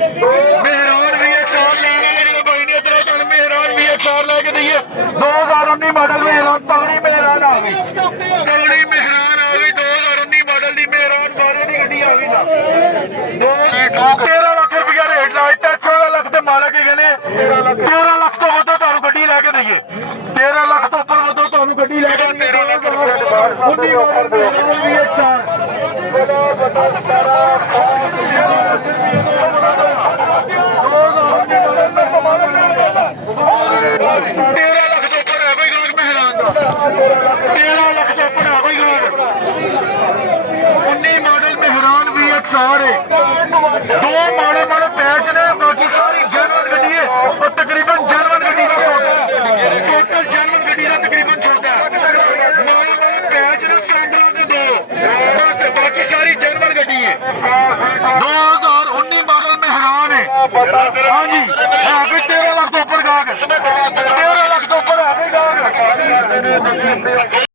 मेहरान भी एक साल लेके भाई ने इतना चल मेहरान भी एक साल लेके दिए 2019 मॉडल मेहरान तगड़ी मेहरान आ गई तगड़ी मेहरान आ गई 2019 मॉडल की मेहरान 12 की गड्डी आ गई ना 13 लाख रुपया रेट लाया 14 लाख के मालक ही कहने 13 लाख तो वो तो गड्डी लेके दईए 13 लाख तो ऊपर वो तो गड्डी लेके 13 लाख सारे दो माड़े माड़े पैच ने बाकी सारी जर्मन गड्डी है और तकरीबन जर्मन गड्डी का सौदा टोटल जर्मन गड्डी का तकरीबन सौदा माड़े माड़े पैच ने स्टैंडर्ड के दो बस बाकी सारी जर्मन गड्डी है 2019 मॉडल में हैरान है हाँ जी है भी 13 लाख तो ऊपर गाहक 13 लाख तो ऊपर है भी गाहक